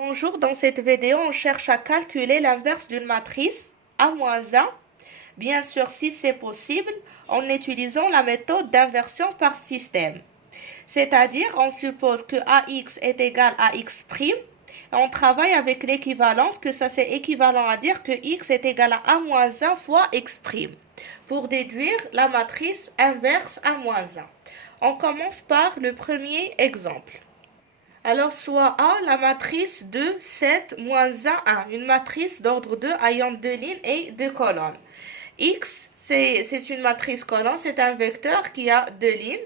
Bonjour, dans cette vidéo, on cherche à calculer l'inverse d'une matrice A-1, bien sûr si c'est possible, en utilisant la méthode d'inversion par système. C'est-à-dire, on suppose que AX est égal à X', et on travaille avec l'équivalence, que ça c'est équivalent à dire que X est égal à A-1 fois X', pour déduire la matrice inverse A-1. On commence par le premier exemple. Alors, soit A, la matrice 2, 7, moins 1, 1. Une matrice d'ordre 2 ayant deux lignes et deux colonnes. X, c'est une matrice colonne, c'est un vecteur qui a deux lignes,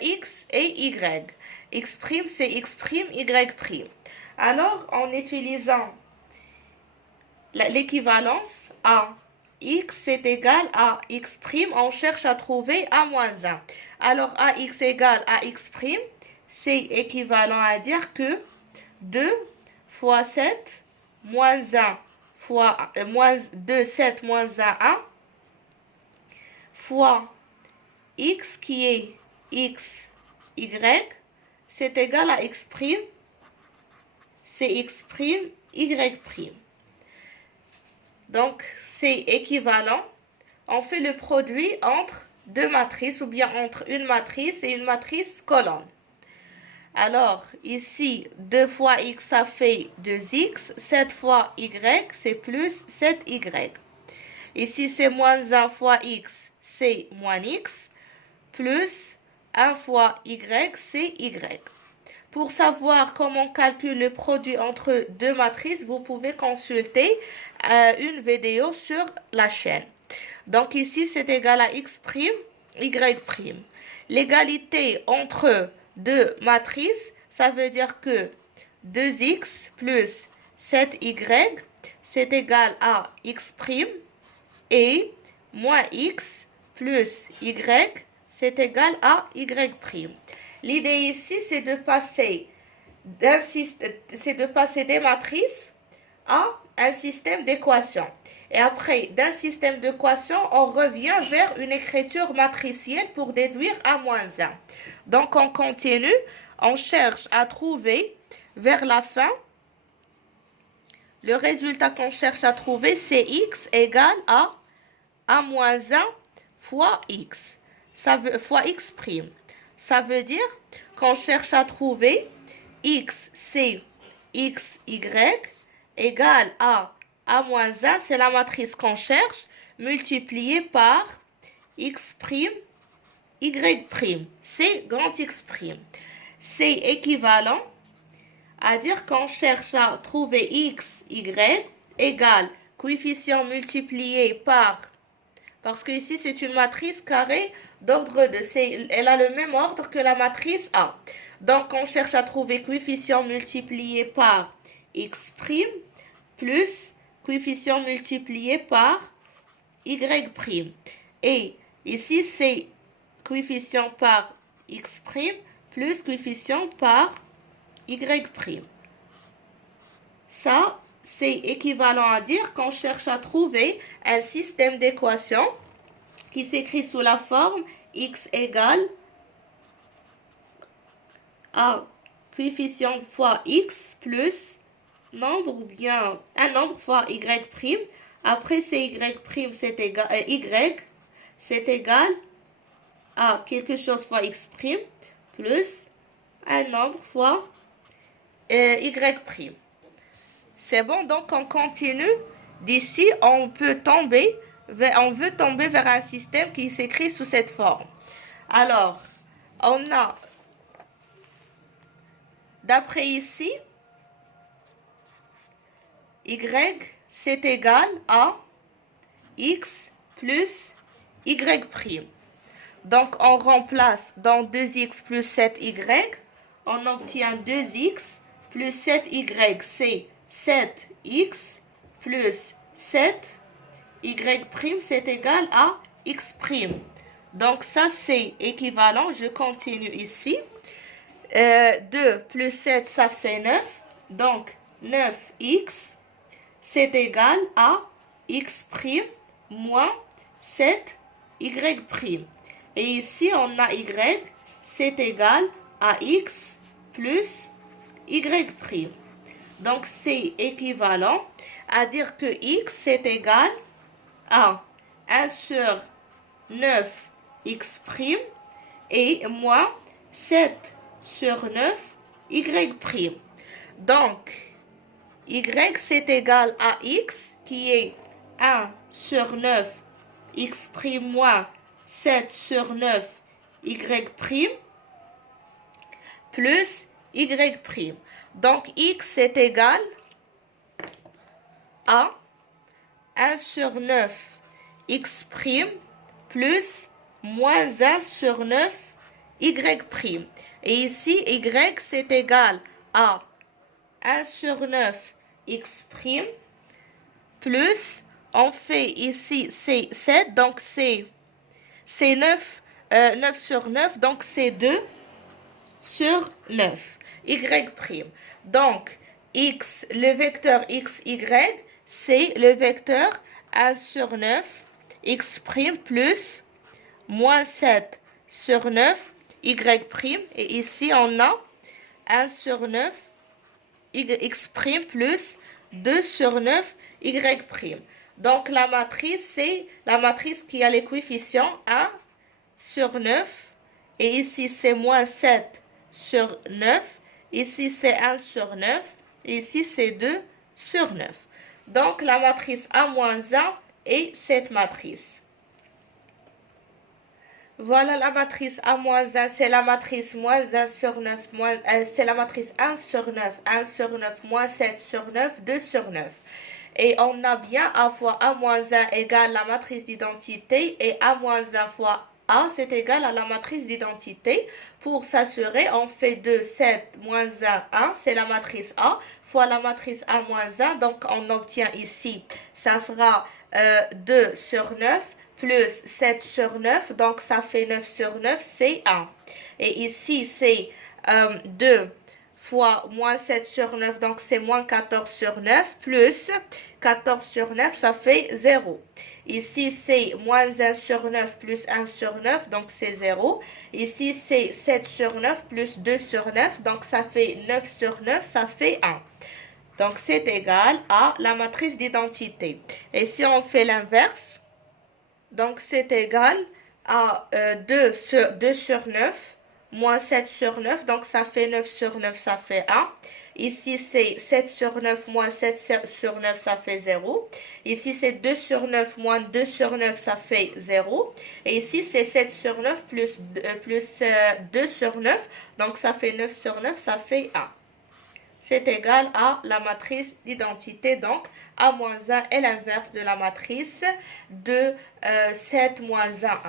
X et Y. X', c'est X', Y'. Alors, en utilisant l'équivalence A, X est égal à X', on cherche à trouver A moins 1. Alors, AX égale à X', c'est équivalent à dire que 2 fois 7 moins 1 fois moins 2, 7 moins 1, 1 fois x qui est x, y, c'est égal à x', c'est x', y'. Donc, c'est équivalent. On fait le produit entre deux matrices ou bien entre une matrice et une matrice colonne. Alors, ici, 2 fois x, ça fait 2x. 7 fois y, c'est plus 7y. Ici, c'est moins 1 fois x, c'est moins x. Plus 1 fois y, c'est y. Pour savoir comment on calcule le produit entre deux matrices, vous pouvez consulter une vidéo sur la chaîne. Donc ici, c'est égal à x', y'. L'égalité entre deux matrices, ça veut dire que 2x plus 7y, c'est égal à x' et moins x plus y, c'est égal à y'. L'idée ici, c'est de passer des matrices à un système d'équations. Et après, d'un système d'équations, on revient vers une écriture matricielle pour déduire A-1. Donc, on continue, on cherche à trouver vers la fin. Le résultat qu'on cherche à trouver, c'est x égale à A-1 fois x, fois x'. Ça veut dire qu'on cherche à trouver x, c'est x, y, égale à A-1, c'est la matrice qu'on cherche, multipliée par x', y', c'est grand X'. C'est équivalent à dire qu'on cherche à trouver x, y, égale coefficient multiplié par, parce que ici c'est une matrice carrée d'ordre 2, elle a le même ordre que la matrice A. Donc on cherche à trouver coefficient multiplié par x' plus coefficient multiplié par y'. Et ici, c'est coefficient par x' plus coefficient par y'. Ça, c'est équivalent à dire qu'on cherche à trouver un système d'équations qui s'écrit sous la forme x égale à coefficient fois x plus nombre ou bien un nombre fois y'. Après, c'est y', c'est égal, y, c'est égal à quelque chose fois x' plus un nombre fois y'. C'est bon, donc on continue. D'ici, on veut tomber vers un système qui s'écrit sous cette forme. Alors, on a, d'après ici, y, c'est égal à x plus y'. Donc, on remplace dans 2x plus 7y, on obtient 2x plus 7y, c'est 7x plus 7y', c'est égal à x'. Donc, ça, c'est équivalent. Je continue ici. 2 plus 7, ça fait 9. Donc, 9x, c'est égal à x' moins 7y'. Et ici, on a y, c'est égal à x plus y'. Donc, c'est équivalent à dire que x est égal à 1 sur 9 x' et moins 7 sur 9 y'. Donc, y c'est égal à x qui est 1 sur 9 x' moins 7 sur 9 y' plus y'. Donc, x est égal à 1 sur 9 x' plus moins 1 sur 9 y'. Et ici, y c'est égal à 1 sur 9 x' plus, on fait ici, c'est 7, donc c'est 9, 9 sur 9, donc c'est 2 sur 9, y'. Donc, x, le vecteur x, y, c'est le vecteur 1 sur 9, x' plus moins 7 sur 9, y'. Et ici, on a 1 sur 9, x' plus 2 sur 9, y'. Donc, la matrice, c'est la matrice qui a les coefficients 1 sur 9. Et ici, c'est moins 7 sur 9. Ici, c'est 1 sur 9. Et ici, c'est 2 sur 9. Donc, la matrice A-1 est cette matrice. Voilà la matrice A-1, c'est la matrice moins 1 sur 9, c'est la matrice 1 sur 9, 1 sur 9, moins 7 sur 9, 2 sur 9. Et on a bien A fois A-1 égale la matrice d'identité et A-1 fois A, c'est égal à la matrice d'identité. Pour s'assurer, on fait 2, 7, moins 1, 1, c'est la matrice A, fois la matrice A-1, donc on obtient ici, ça sera 2 sur 9, plus 7 sur 9, donc ça fait 9 sur 9, c'est 1. Et ici, c'est 2 fois moins 7 sur 9, donc c'est moins 14 sur 9, plus 14 sur 9, ça fait 0. Ici, c'est moins 1 sur 9 plus 1 sur 9, donc c'est 0. Ici, c'est 7 sur 9 plus 2 sur 9, donc ça fait 9 sur 9, ça fait 1. Donc, c'est égal à la matrice d'identité. Et si on fait l'inverse, donc c'est égal à 2 sur 9, moins 7 sur 9, donc ça fait 9 sur 9, ça fait 1. Ici, c'est 7 sur 9, moins 7 sur 9, ça fait 0. Ici, c'est 2 sur 9, moins 2 sur 9, ça fait 0. Et ici, c'est 7 sur 9, plus 2 sur 9, donc ça fait 9 sur 9, ça fait 1. C'est égal à la matrice d'identité, donc A-1 est l'inverse de la matrice de 7 moins 1, 1.